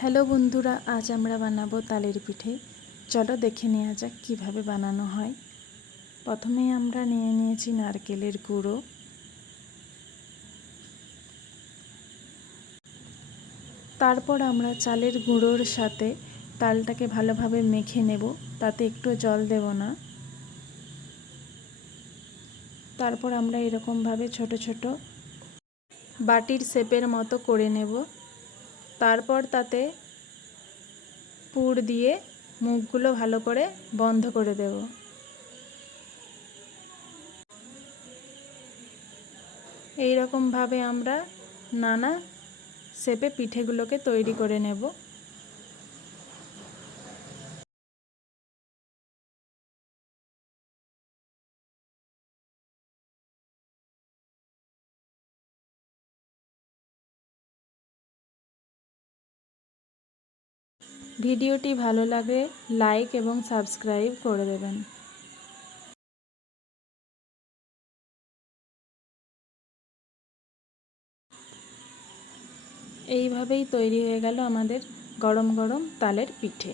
Hello বন্ধুরা, আজ আমরা বানাবো তালের পিঠে। চলো দেখে নেওয়া যাক কীভাবে বানানো হয়। প্রথমে আমরা নিয়ে নিয়েছি নারকেলের গুঁড়ো, তারপর আমরা চালের গুঁড়োর সাথে তালটাকে ভালোভাবে মেখে নেব, তাতে একটু জল দেব না। তারপর আমরা এরকমভাবে ছোট ছোট বাটির শেপের মতো করে নেব। তারপর তাতে পুর দিয়ে মুখগুলো ভালো করে বন্ধ করে দেব। এই রকমভাবে আমরা নানা শেপে পিঠেগুলোকে তৈরি করে নেব। ভিডিওটি ভালো লাগে লাইক এবং সাবস্ক্রাইব করে দেবেন। এইভাবেই তৈরি হয়ে গেল আমাদের গরম গরম তালের পিঠে।